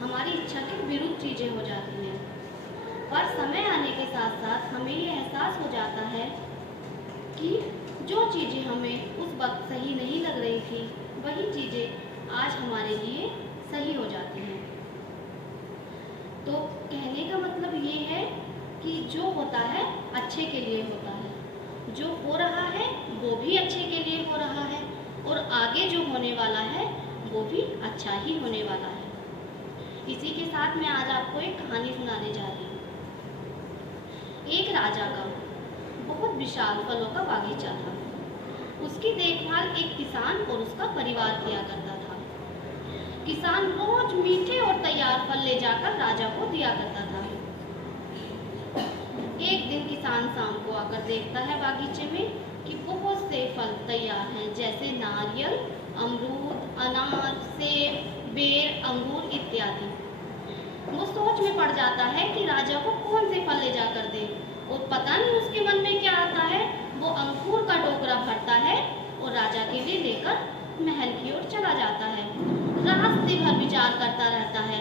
हमारी इच्छा के विरुद्ध चीज़ें हो जाती हैं। पर समय आने के साथ साथ हमें ये एहसास हो जाता है कि जो चीज़ें हमें उस वक्त सही नहीं लग रही थी, वही चीज़ें आज हमारे लिए सही हो जाती हैं। तो कहने का मतलब ये है कि जो होता है अच्छे के लिए होता है, जो हो रहा है वो भी अच्छे के लिए हो रहा है, और आगे जो होने वाला है वो भी अच्छा ही होने वाला है। इसी के साथ मैं आज आपको एक कहानी सुनाने जा रही हूँ। एक राजा का बहुत विशाल फलों का बागीचा था। उसकी देखभाल एक किसान और उसका परिवार किया करता था। किसान रोज मीठे और तैयार फल ले जाकर राजा को दिया करता था। एक दिन किसान शाम को आकर देखता है बागीचे में कि बहुत से फल तैयार हैं, जैसे नारियल, अमरूद, अनार, सेब, बेर, अंगूर इत्यादि। वो सोच में पड़ जाता है कि राजा को कौन से फल ले जाकर दे, और पता नहीं उसके मन में क्या आता है। वो अंगूर का टोकरा भरता है और राजा के लिए लेकर महल की ओर चला जाता है। रास्ते भर विचार करता रहता है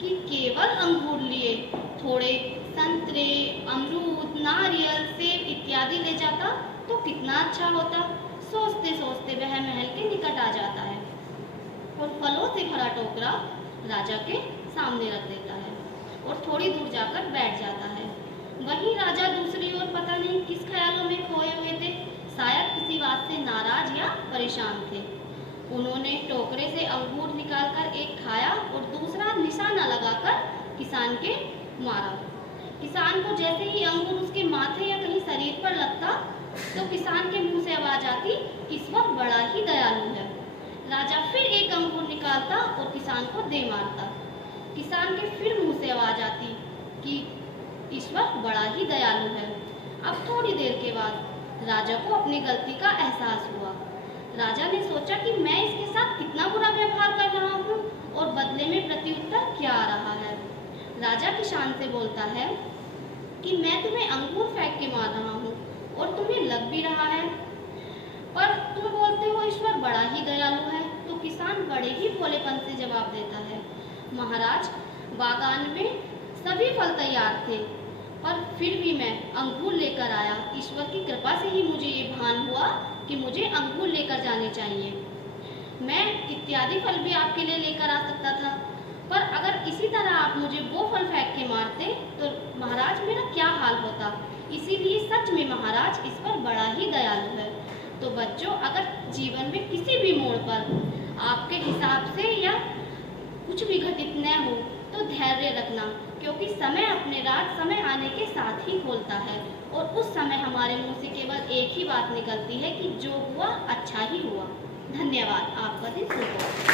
कि केवल अंगूर लिए थोड़े संतरे, अमरूद, नारियल, सेब इत्यादि ले जाता तो कितना अच्छा होता। सोचते सोचते वह महल के निकट आ जाता है और फलों से भरा टोकरा राजा के सामने रख देता है और थोड़ी दूर जाकर बैठ जाता है। वहीं राजा दूसरी ओर पता नहीं किस ख्यालों में खोए हुए थे, शायद किसी बात से नाराज या परेशान थे। उन्होंने टोकरे से अंगूर निकालकर एक खाया और दूसरा निशाना लगाकर किसान के मारा। किसान को जैसे ही अंगूर उसके माथे या कहीं शरीर पर लगता तो किसान के मुंह से आवाज आती, ईश्वर बड़ा ही दयालु है। राजा फिर एक अंगूर निकालता और किसान को दे मारता। किसान के फिर मुंह से आवाज आती कि ईश्वर बड़ा ही दयालु है। अब थोड़ी देर के बाद राजा को अपनी गलती का एहसास हुआ। राजा ने सोचा कि मैं इसके साथ कितना बुरा व्यवहार कर रहा हूँ और बदले में प्रत्युत्तर क्या आ रहा है। राजा किसान से बोलता है कि मैं तुम्हें अंगूर फेंक के मार रहा हूँ और तुम्हें लग भी रहा है, पर तुम बोलते हो ईश्वर बड़ा ही दयालु है। तो किसान बड़े ही भोलेपन से जवाब देता है, महाराज, बागान में सभी फल तैयार थे, पर फिर भी मैं अंगूर लेकर आया। ईश्वर की कृपा से ही मुझे ये भान हुआ कि मुझे अंगूर लेकर जाने चाहिए। मैं इत्यादि फल भी आपके लिए लेकर आ सकता था, पर अगर इसी तरह आप मुझे वो फल फेंक के मारते तो महाराज मेरा क्या हाल होता। इसीलिए सच में महाराज ईश्वर बड़ा ही दयालु है। तो बच्चों, अगर जीवन में किसी भी मोड़ पर आपके हिसाब से या कुछ भी घटित न हो तो धैर्य रखना, क्योंकि समय अपने राज समय आने के साथ ही खोलता है, और उस समय हमारे मुंह से केवल एक ही बात निकलती है कि जो हुआ अच्छा ही हुआ। धन्यवाद। आपका दिन शुभ हो।